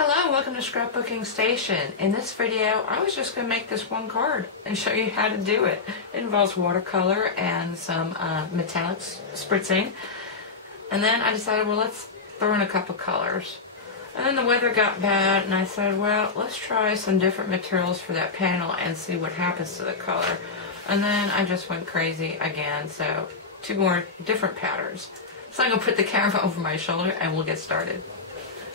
Hello, welcome to Scrapbooking Station. In this video, I was just going to make this one card and show you how to do it. It involves watercolor and some metallic spritzing. And then I decided, well, let's throw in a couple colors. And then the weather got bad, and I said, well, let's try some different materials for that panel and see what happens to the color. And then I just went crazy again, so 2 more different patterns. So I'm going to put the camera over my shoulder and we'll get started.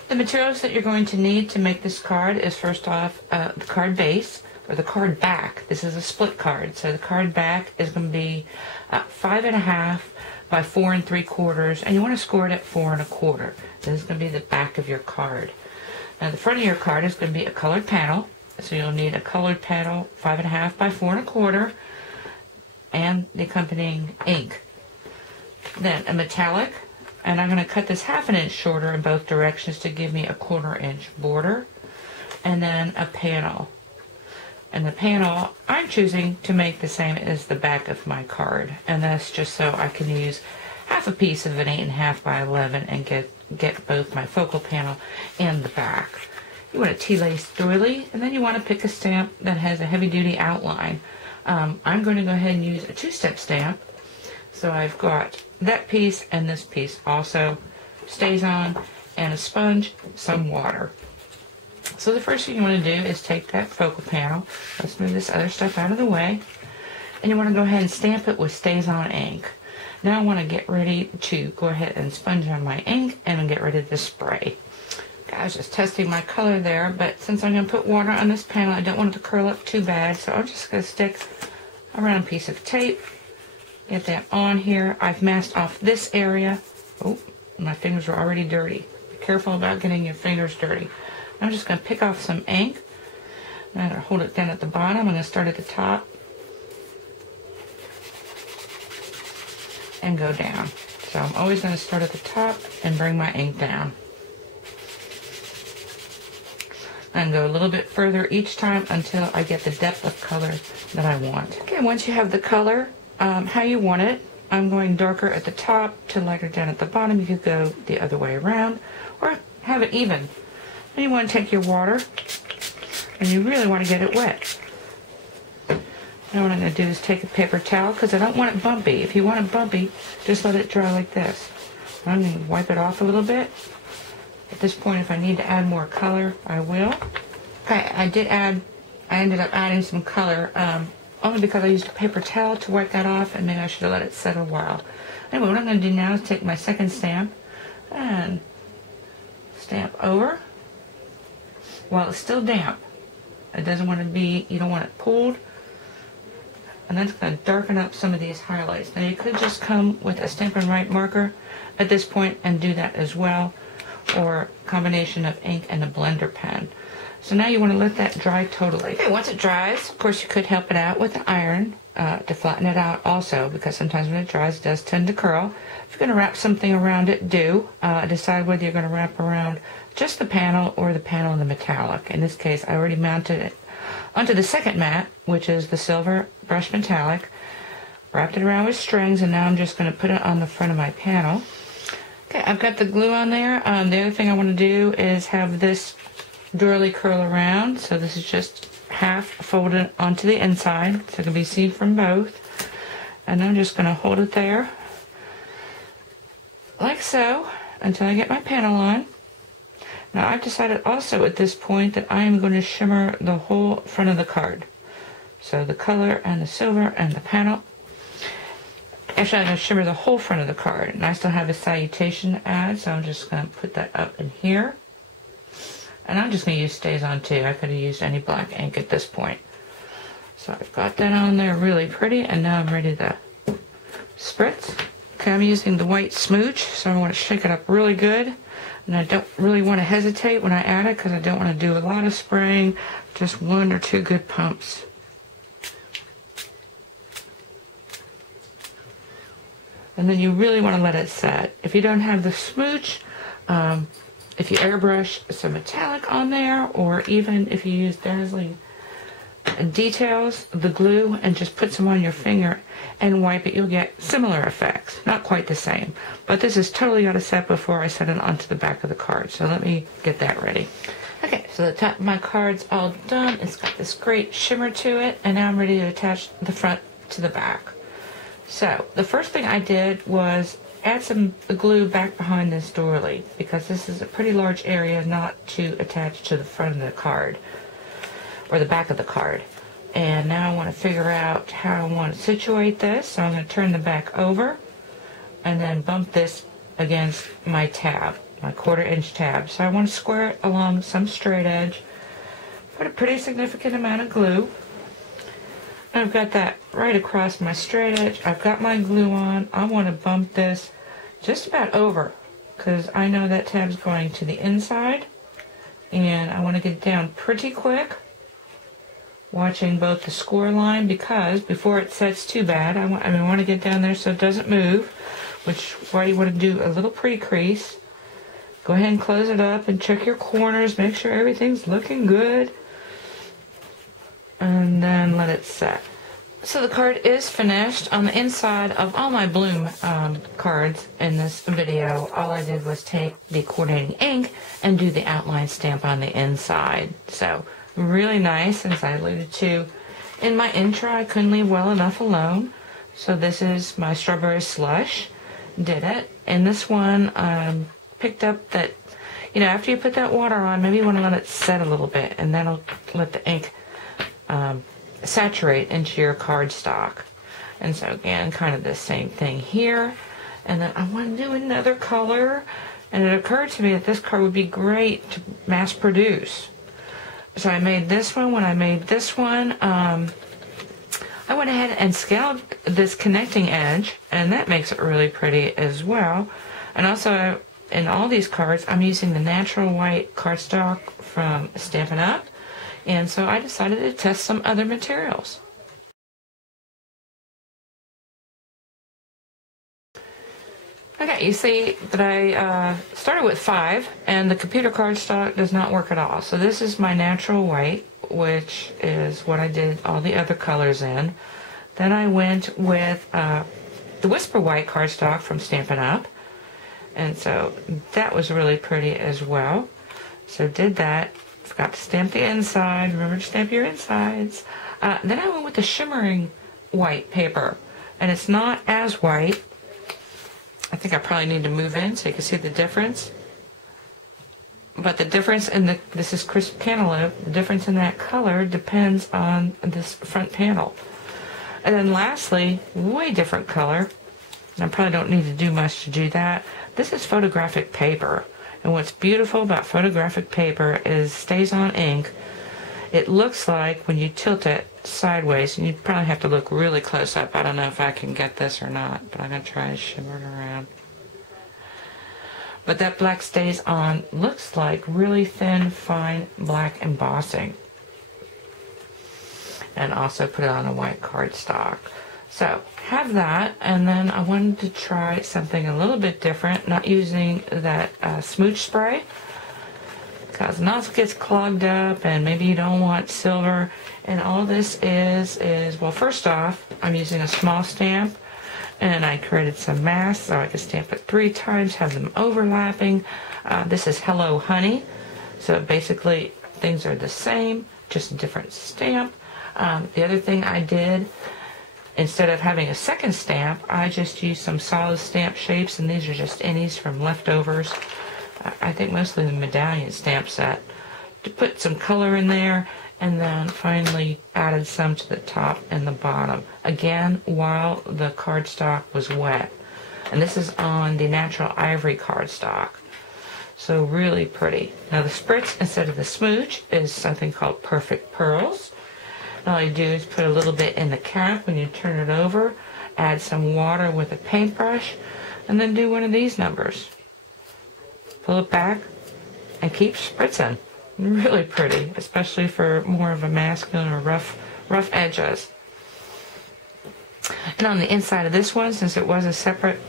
The materials that you're going to need to make this card is first off the card base, or the card back. This is a split card, so the card back is going to be 5.5 by 4 3/4, and you want to score it at 4 1/4. This is going to be the back of your card. Now the front of your card is going to be a colored panel, so you'll need a colored panel 5.5 by 4 1/4, and the accompanying ink. Then a metallic. And I'm going to cut this 1/2 inch shorter in both directions to give me a 1/4 inch border. And then a panel. And the panel, I'm choosing to make the same as the back of my card. And that's just so I can use 1/2 piece of an 8.5 by 11 and get both my focal panel and the back. You want a T-lace doily, and then you want to pick a stamp that has a heavy-duty outline. I'm going to go ahead and use a 2-step stamp. So I've got that piece and this piece also stays on, and a sponge, some water. So the first thing you want to do is take that focal panel. Let's move this other stuff out of the way. And you want to go ahead and stamp it with stays on ink. Now I want to get ready to go ahead and sponge on my ink and get ready to spray. Okay, I was just testing my color there, but since I'm going to put water on this panel, I don't want it to curl up too bad, so I'm just going to stick a round piece of tape. Get that on here. I've masked off this area. Oh, my fingers are already dirty. Be careful about getting your fingers dirty. I'm just going to pick off some ink. Now I'm going to hold it down at the bottom. I'm going to start at the top and go down. So I'm always going to start at the top and bring my ink down. And go a little bit further each time until I get the depth of color that I want. Okay, once you have the color how you want it, I'm going darker at the top to lighter down at the bottom. You could go the other way around or have it even. And you want to take your water and you really want to get it wet. Now what I'm going to do is take a paper towel because I don't want it bumpy. If you want it bumpy, just let it dry like this. I'm going to wipe it off a little bit. At this point, if I need to add more color, I will. Okay, I ended up adding some color. Only because I used a paper towel to wipe that off, and maybe I should have let it set a while. Anyway, what I'm going to do now is take my second stamp and stamp over while it's still damp. It doesn't want to be, you don't want it pulled. And that's going to darken up some of these highlights. Now you could just come with a Stampin' Up marker at this point and do that as well, or a combination of ink and a blender pen. So now you want to let that dry totally. Okay, once it dries, of course you could help it out with the iron to flatten it out also, because sometimes when it dries it does tend to curl. If you're going to wrap something around it, do. Decide whether you're going to wrap around just the panel or the panel and the metallic. In this case, I already mounted it onto the second mat, which is the silver brushed metallic. Wrapped it around with strings, and now I'm just going to put it on the front of my panel. Okay, I've got the glue on there. The other thing I want to do is have this doily curl around, so this is just half folded onto the inside so it can be seen from both, and I'm just going to hold it there like so until I get my panel on. Now I've decided also at this point that I am going to shimmer the whole front of the card, so the color and the silver and the panel. Actually, I'm going to shimmer the whole front of the card, and I still have a salutation to add, so I'm just going to put that up in here. And I'm just going to use stays on too. I could have used any black ink at this point. So I've got that on there really pretty, and now I'm ready to spritz. Okay, I'm using the white smooch, so I want to shake it up really good. And I don't really want to hesitate when I add it because I don't want to do a lot of spraying, just 1 or 2 good pumps. And then you really want to let it set. If you don't have the smooch, if you airbrush some metallic on there, or even if you use dazzling details, the glue, and just put some on your finger and wipe it, you'll get similar effects. Not quite the same, but this is totally got to set before I set it onto the back of the card. So let me get that ready. Okay, so the top of my card's all done. It's got this great shimmer to it, and now I'm ready to attach the front to the back. So the first thing I did was add some glue back behind this doily, because this is a pretty large area not to attach to the front of the card or the back of the card. And now I want to figure out how I want to situate this. So I'm going to turn the back over and then bump this against my tab, my 1/4 inch tab. So I want to square it along some straight edge. Put a pretty significant amount of glue. I've got that right across my straight edge. I've got my glue on. I want to bump this just about over, because I know that tab's going to the inside, and I want to get it down pretty quick, watching both the score line, because before it sets too bad, I want to get down there so it doesn't move, which is why you want to do a little pre-crease. Go ahead and close it up and check your corners, make sure everything's looking good, and then let it set. So the card is finished. On the inside of all my bloom cards in this video, all I did was take the coordinating ink and do the outline stamp on the inside. So really nice. As I alluded to in my intro, I couldn't leave well enough alone. So this is my strawberry slush. Did it. And this one picked up that, after you put that water on, maybe you want to let it set a little bit, and that'll let the ink saturate into your cardstock. And so again, kind of the same thing here. And then I want to do another color, and it occurred to me that this card would be great to mass produce. So I made this one. When I made this one, I went ahead and scalloped this connecting edge, and that makes it really pretty as well. And also, in all these cards, I'm using the natural white cardstock from Stampin' Up. And so I decided to test some other materials. Okay, you see that I started with 5, and the computer cardstock does not work at all. So this is my natural white, which is what I did all the other colors in. Then I went with the Whisper White cardstock from Stampin' Up. And so that was really pretty as well. So did that. Forgot to stamp the inside. Remember to stamp your insides. Then I went with the shimmering white paper, and it's not as white. I think I probably need to move in so you can see the difference. But the difference in this is crisp cantaloupe. The difference in that color depends on this front panel. And then lastly, way different color. And I probably don't need to do much to do that. This is photographic paper. And what's beautiful about photographic paper is it stays on ink. It looks like when you tilt it sideways, and you probably have to look really close up. I don't know if I can get this or not, but I'm going to try to shimmer it around. But that black stays on, looks like really thin, fine black embossing. And also put it on a white cardstock. So have that, and then I wanted to try something a little bit different, not using that smooch spray, because nozzle gets clogged up and maybe you don't want silver. And all this is well, first off, I'm using a small stamp, and I created some masks so I could stamp it 3 times, have them overlapping. This is Hello Honey, so basically things are the same, just a different stamp. The other thing I did, instead of having a second stamp, I just used some solid stamp shapes, and these are just innies from leftovers. I think mostly the medallion stamp set, to put some color in there, and then finally added some to the top and the bottom. Again, while the cardstock was wet. And this is on the natural ivory cardstock. So really pretty. Now the spritz, instead of the smooch, is something called Perfect Pearls. All you do is put a little bit in the cap when you turn it over, add some water with a paintbrush, and then do one of these numbers. Pull it back and keep spritzing. Really pretty, especially for more of a masculine or rough edges. And on the inside of this one, since it was a separate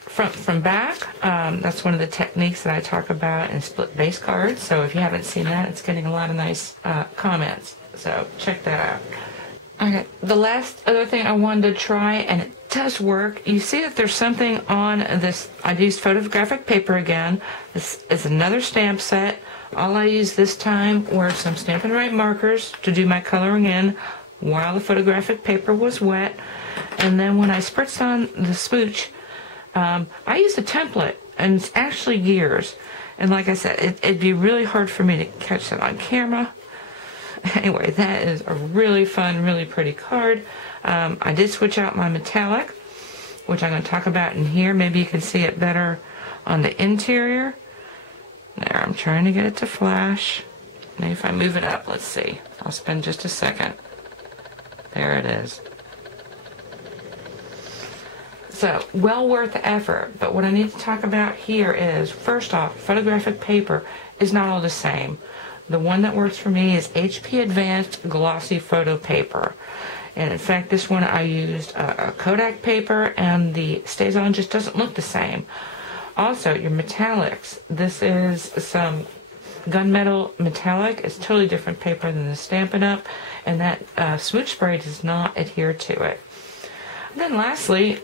front from back, that's one of the techniques that I talk about in split base cards. So if you haven't seen that, it's getting a lot of nice comments. So check that out. Okay, the last other thing I wanted to try, and it does work. You see that there's something on this. I used photographic paper again. This is another stamp set All I used this time were some Stampin' Up markers to do my coloring in while the photographic paper was wet. And then when I spritzed on the smooch, I used a template, and it's actually gears. And like I said, it'd be really hard for me to catch that on camera. Anyway, that is a really fun, really pretty card. I did switch out my metallic, which I'm going to talk about in here. Maybe you can see it better on the interior. There, I'm trying to get it to flash. Maybe if I move it up, let's see. I'll spend just a second. There it is. So, well worth the effort. But what I need to talk about here is, first off, photographic paper is not all the same. The one that works for me is HP Advanced Glossy Photo Paper. And in fact, this one I used a Kodak paper, and the StazOn just doesn't look the same. Also, your metallics. This is some gunmetal metallic. It's totally different paper than the Stampin' Up, and that smooch spray does not adhere to it. And then lastly,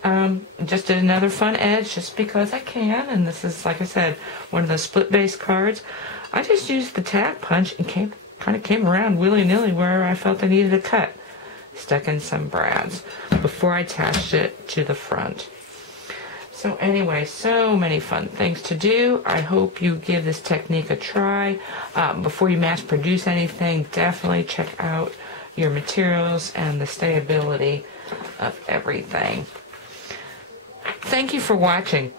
just did another fun edge just because I can, and this is, like I said, one of those split base cards. I just used the tag punch and kind of came around willy-nilly where I felt I needed a cut. Stuck in some brads before I attached it to the front. So anyway, so many fun things to do. I hope you give this technique a try. Before you mass produce anything, definitely check out your materials and the stayability of everything. Thank you for watching.